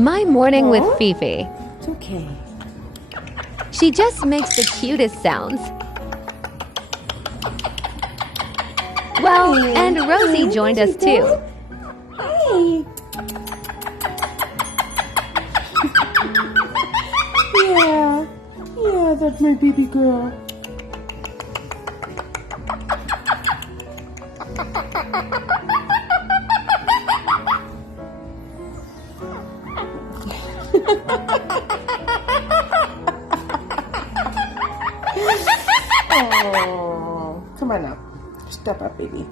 My morning with Oh? Fifi. It's okay. She just makes the cutest sounds. Well, and Rosie joined us too. Hi. Yeah, that's my baby girl. Oh, come on up. Step up, baby.